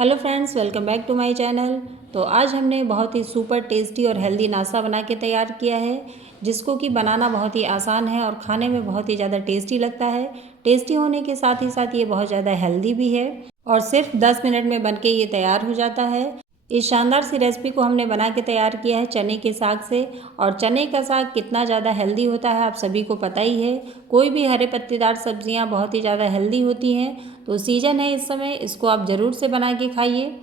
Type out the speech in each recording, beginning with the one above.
Hello friends, welcome back to my channel. तो आज हमने बहुत ही सुपर टेस्टी और हेल्दी नाश्ता बना के तैयार किया है, जिसको कि बनाना बहुत ही आसान है और खाने में बहुत ही ज़्यादा टेस्टी लगता है। टेस्टी होने के साथ ही साथ ये बहुत ज़्यादा हेल्दी भी है और सिर्फ 10 मिनट में बनके ये तैयार हो जाता है। इस शानदार सी रेसिपी को हमने बना के तैयार किया है चने के साग से। और चने का साग कितना ज़्यादा हेल्दी होता है आप सभी को पता ही है। कोई भी हरे पत्तेदार सब्जियां बहुत ही ज़्यादा हेल्दी होती हैं, तो सीजन है इस समय, इसको आप ज़रूर से बना के खाइए।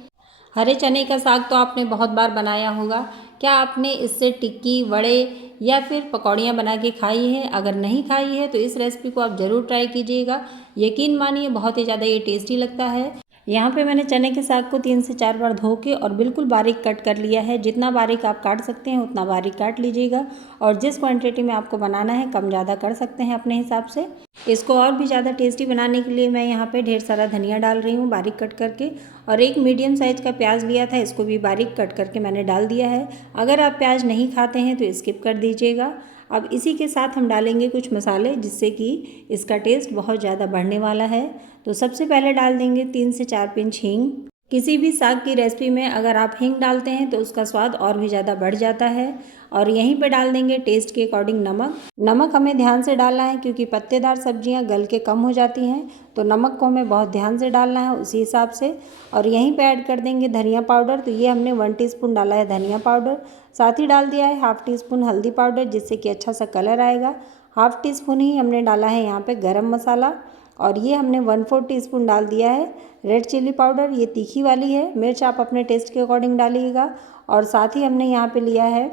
हरे चने का साग तो आपने बहुत बार बनाया होगा। क्या आपने इससे टिक्की, वड़े या फिर पकौड़ियाँ बना के खाई हैं? अगर नहीं खाई है तो इस रेसिपी को आप ज़रूर ट्राई कीजिएगा। यकीन मानिए बहुत ही ज़्यादा ये टेस्टी लगता है। यहाँ पे मैंने चने के साग को 3 से 4 बार धो के और बिल्कुल बारीक कट कर लिया है। जितना बारीक आप काट सकते हैं उतना बारीक काट लीजिएगा और जिस क्वांटिटी में आपको बनाना है कम ज़्यादा कर सकते हैं अपने हिसाब से। इसको और भी ज़्यादा टेस्टी बनाने के लिए मैं यहाँ पे ढेर सारा धनिया डाल रही हूँ बारीक कट करके। और एक मीडियम साइज़ का प्याज लिया था, इसको भी बारीक कट करके मैंने डाल दिया है। अगर आप प्याज नहीं खाते हैं तो स्किप कर दीजिएगा। अब इसी के साथ हम डालेंगे कुछ मसाले, जिससे कि इसका टेस्ट बहुत ज़्यादा बढ़ने वाला है। तो सबसे पहले डाल देंगे 3 से 4 पिंच हींग। किसी भी साग की रेसिपी में अगर आप हींग डालते हैं तो उसका स्वाद और भी ज़्यादा बढ़ जाता है। और यहीं पे डाल देंगे टेस्ट के अकॉर्डिंग नमक। नमक हमें ध्यान से डालना है क्योंकि पत्तेदार सब्जियां गल के कम हो जाती हैं, तो नमक को हमें बहुत ध्यान से डालना है उसी हिसाब से। और यहीं पे ऐड कर देंगे धनिया पाउडर। तो ये हमने 1 टीस्पून डाला है धनिया पाउडर। साथ ही डाल दिया है हाफ़ टी स्पून हल्दी पाउडर, जिससे कि अच्छा सा कलर आएगा। हाफ़ टी स्पून ही हमने डाला है यहाँ पे गरम मसाला। और ये हमने 1/4 टीस्पून डाल दिया है रेड चिल्ली पाउडर। ये तीखी वाली है, मिर्च आप अपने टेस्ट के अकॉर्डिंग डालिएगा। और साथ ही हमने यहाँ पे लिया है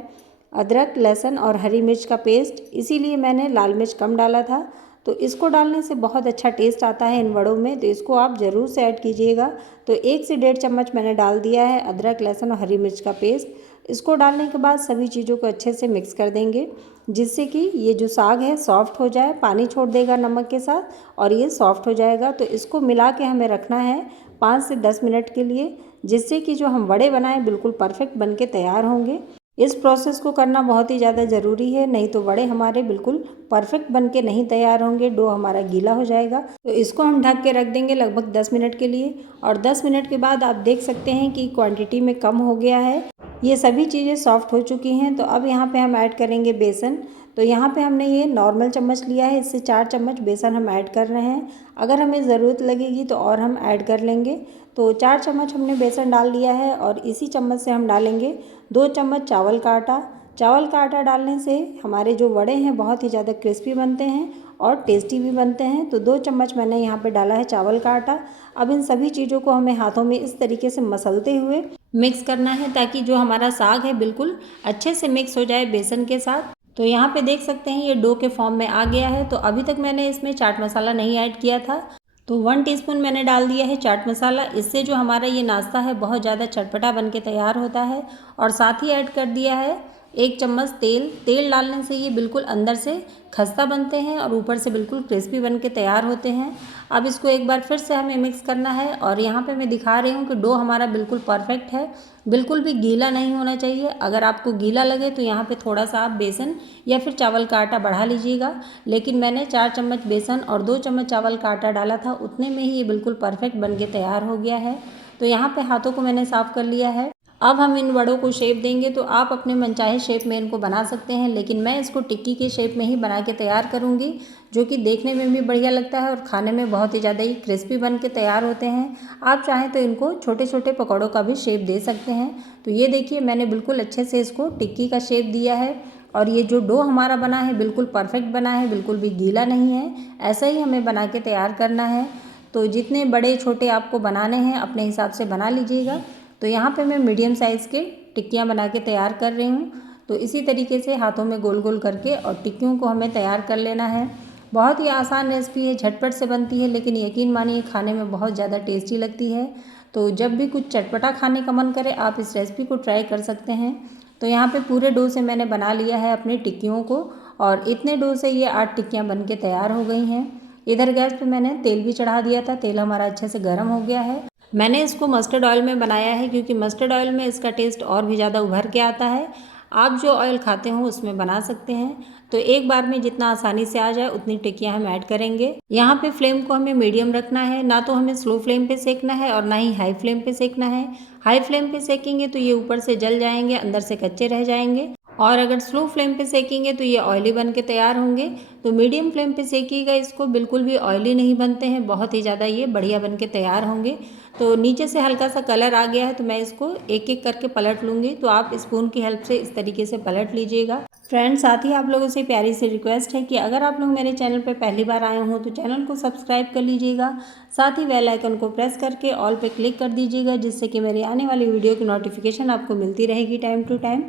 अदरक, लहसुन और हरी मिर्च का पेस्ट, इसीलिए मैंने लाल मिर्च कम डाला था। तो इसको डालने से बहुत अच्छा टेस्ट आता है इन वड़ों में, तो इसको आप ज़रूर से ऐड कीजिएगा। तो 1 से 1.5 चम्मच मैंने डाल दिया है अदरक, लहसुन और हरी मिर्च का पेस्ट। इसको डालने के बाद सभी चीज़ों को अच्छे से मिक्स कर देंगे, जिससे कि ये जो साग है सॉफ्ट हो जाए, पानी छोड़ देगा नमक के साथ और ये सॉफ्ट हो जाएगा। तो इसको मिला के हमें रखना है 5 से 10 मिनट के लिए, जिससे कि जो हम वड़े बनाएं बिल्कुल परफेक्ट बन के तैयार होंगे। इस प्रोसेस को करना बहुत ही ज़्यादा ज़रूरी है, नहीं तो वड़े हमारे बिल्कुल परफेक्ट बन के नहीं तैयार होंगे, डो हमारा गीला हो जाएगा। तो इसको हम ढक के रख देंगे लगभग 10 मिनट के लिए। और 10 मिनट के बाद आप देख सकते हैं कि क्वांटिटी में कम हो गया है, ये सभी चीज़ें सॉफ्ट हो चुकी हैं। तो अब यहाँ पे हम ऐड करेंगे बेसन। तो यहाँ पे हमने ये नॉर्मल चम्मच लिया है, इससे 4 चम्मच बेसन हम ऐड कर रहे हैं। अगर हमें ज़रूरत लगेगी तो और हम ऐड कर लेंगे। तो 4 चम्मच हमने बेसन डाल लिया है और इसी चम्मच से हम डालेंगे 2 चम्मच चावल का आटा। चावल का आटा डालने से हमारे जो वड़े हैं बहुत ही ज़्यादा क्रिस्पी बनते हैं और टेस्टी भी बनते हैं। तो 2 चम्मच मैंने यहाँ पे डाला है चावल का आटा। अब इन सभी चीज़ों को हमें हाथों में इस तरीके से मसलते हुए मिक्स करना है, ताकि जो हमारा साग है बिल्कुल अच्छे से मिक्स हो जाए बेसन के साथ। तो यहाँ पे देख सकते हैं ये डो के फॉर्म में आ गया है। तो अभी तक मैंने इसमें चाट मसाला नहीं ऐड किया था, तो 1 टीस्पून मैंने डाल दिया है चाट मसाला। इससे जो हमारा ये नाश्ता है बहुत ज़्यादा चटपटा बन के तैयार होता है। और साथ ही ऐड कर दिया है 1 चम्मच तेल। तेल डालने से ये बिल्कुल अंदर से खस्ता बनते हैं और ऊपर से बिल्कुल क्रिस्पी बन के तैयार होते हैं। अब इसको एक बार फिर से हमें मिक्स करना है। और यहाँ पे मैं दिखा रही हूँ कि डो हमारा बिल्कुल परफेक्ट है, बिल्कुल भी गीला नहीं होना चाहिए। अगर आपको गीला लगे तो यहाँ पे थोड़ा सा आप बेसन या फिर चावल का आटा बढ़ा लीजिएगा, लेकिन मैंने 4 चम्मच बेसन और 2 चम्मच चावल का आटा डाला था, उतने में ही ये बिल्कुल परफेक्ट बन के तैयार हो गया है। तो यहाँ पे हाथों को मैंने साफ़ कर लिया है। अब हम इन वड़ों को शेप देंगे, तो आप अपने मनचाहे शेप में इनको बना सकते हैं, लेकिन मैं इसको टिक्की के शेप में ही बना के तैयार करूँगी, जो कि देखने में भी बढ़िया लगता है और खाने में बहुत ही ज़्यादा ही क्रिस्पी बन के तैयार होते हैं। आप चाहें तो इनको छोटे छोटे पकौड़ों का भी शेप दे सकते हैं। तो ये देखिए मैंने बिल्कुल अच्छे से इसको टिक्की का शेप दिया है। और ये जो डो हमारा बना है बिल्कुल परफेक्ट बना है, बिल्कुल भी गीला नहीं है। ऐसा ही हमें बना के तैयार करना है। तो जितने बड़े छोटे आपको बनाने हैं अपने हिसाब से बना लीजिएगा। तो यहाँ पे मैं मीडियम साइज़ के टिक्कियाँ बना के तैयार कर रही हूँ। तो इसी तरीके से हाथों में गोल गोल करके और टिक्कियों को हमें तैयार कर लेना है। बहुत ही आसान रेसिपी है, झटपट से बनती है, लेकिन यकीन मानिए खाने में बहुत ज़्यादा टेस्टी लगती है। तो जब भी कुछ चटपटा खाने का मन करे आप इस रेसिपी को ट्राई कर सकते हैं। तो यहाँ पे पूरे डो से मैंने बना लिया है अपनी टिक्कियों को, और इतने डो से ये 8 टिक्कियाँ बन के तैयार हो गई हैं। इधर गैस पे मैंने तेल भी चढ़ा दिया था, तेल हमारा अच्छे से गर्म हो गया है। मैंने इसको मस्टर्ड ऑयल में बनाया है, क्योंकि मस्टर्ड ऑयल में इसका टेस्ट और भी ज़्यादा उभर के आता है। आप जो ऑयल खाते हो उसमें बना सकते हैं। तो एक बार में जितना आसानी से आ जाए उतनी टिक्कियाँ हम ऐड करेंगे। यहाँ पे फ्लेम को हमें मीडियम रखना है, ना तो हमें स्लो फ्लेम पे सेकना है और ना ही हाई फ्लेम पे सेकना है। हाई फ्लेम पे सेकेंगे तो ये ऊपर से जल जाएंगे, अंदर से कच्चे रह जाएंगे, और अगर स्लो फ्लेम पे सेकेंगे तो ये ऑयली बन के तैयार होंगे। तो मीडियम फ्लेम पे सेकिएगा इसको, बिल्कुल भी ऑयली नहीं बनते हैं, बहुत ही ज़्यादा ये बढ़िया बन के तैयार होंगे। तो नीचे से हल्का सा कलर आ गया है तो मैं इसको एक एक करके पलट लूँगी। तो आप स्पून की हेल्प से इस तरीके से पलट लीजिएगा। फ्रेंड्स, साथ ही आप लोगों से प्यारी सी रिक्वेस्ट है कि अगर आप लोग मेरे चैनल पर पहली बार आए हों तो चैनल को सब्सक्राइब कर लीजिएगा। साथ ही बेल आइकन को प्रेस करके ऑल पे क्लिक कर दीजिएगा, जिससे कि मेरी आने वाली वीडियो की नोटिफिकेशन आपको मिलती रहेगी टाइम टू टाइम।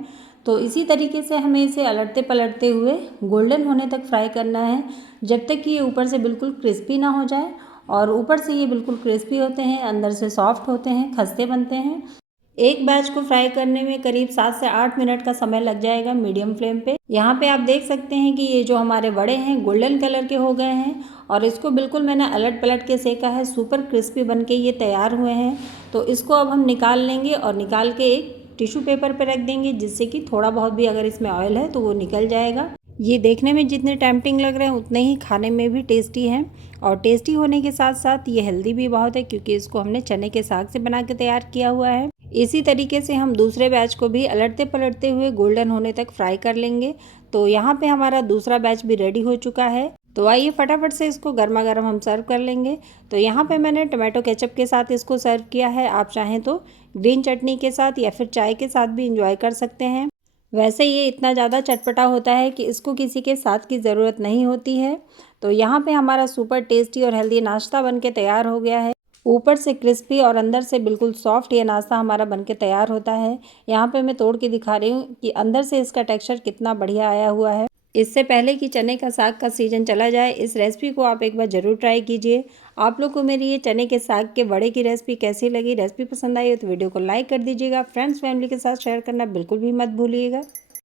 तो इसी तरीके से हमें इसे अलटते पलटते हुए गोल्डन होने तक फ्राई करना है, जब तक कि ये ऊपर से बिल्कुल क्रिस्पी ना हो जाए। और ऊपर से ये बिल्कुल क्रिस्पी होते हैं, अंदर से सॉफ्ट होते हैं, खस्ते बनते हैं। एक बैच को फ्राई करने में करीब 7 से 8 मिनट का समय लग जाएगा मीडियम फ्लेम पे। यहाँ पे आप देख सकते हैं कि ये जो हमारे बड़े हैं गोल्डन कलर के हो गए हैं, और इसको बिल्कुल मैंने अलट पलट के सेका है, सुपर क्रिस्पी बन के ये तैयार हुए हैं। तो इसको अब हम निकाल लेंगे और निकाल के एक टिश्यू पेपर पर रख देंगे, जिससे कि थोड़ा बहुत भी अगर इसमें ऑयल है तो वो निकल जाएगा। ये देखने में जितने टेम्पटिंग लग रहे हैं उतने ही खाने में भी टेस्टी हैं, और टेस्टी होने के साथ साथ ये हेल्दी भी बहुत है, क्योंकि इसको हमने चने के साग से बना के तैयार किया हुआ है। इसी तरीके से हम दूसरे बैच को भी अलटते पलटते हुए गोल्डन होने तक फ्राई कर लेंगे। तो यहाँ पे हमारा दूसरा बैच भी रेडी हो चुका है। तो आइए फटाफट से इसको गर्मा गर्म हम सर्व कर लेंगे। तो यहाँ पे मैंने टमाटो केचप के साथ इसको सर्व किया है। आप चाहें तो ग्रीन चटनी के साथ या फिर चाय के साथ भी इंजॉय कर सकते हैं। वैसे ये इतना ज़्यादा चटपटा होता है कि इसको किसी के साथ की ज़रूरत नहीं होती है। तो यहाँ पे हमारा सुपर टेस्टी और हेल्दी नाश्ता बन के तैयार हो गया है। ऊपर से क्रिस्पी और अंदर से बिल्कुल सॉफ्ट ये नाश्ता हमारा बनके तैयार होता है। यहाँ पे मैं तोड़ के दिखा रही हूँ कि अंदर से इसका टेक्सचर कितना बढ़िया आया हुआ है। इससे पहले कि चने का साग का सीजन चला जाए, इस रेसिपी को आप एक बार ज़रूर ट्राई कीजिए। आप लोग को मेरी ये चने के साग के बड़े की रेसिपी कैसी लगी? रेसिपी पसंद आई हो तो वीडियो को लाइक कर दीजिएगा। फ्रेंड्स फैमिली के साथ शेयर करना बिल्कुल भी मत भूलिएगा।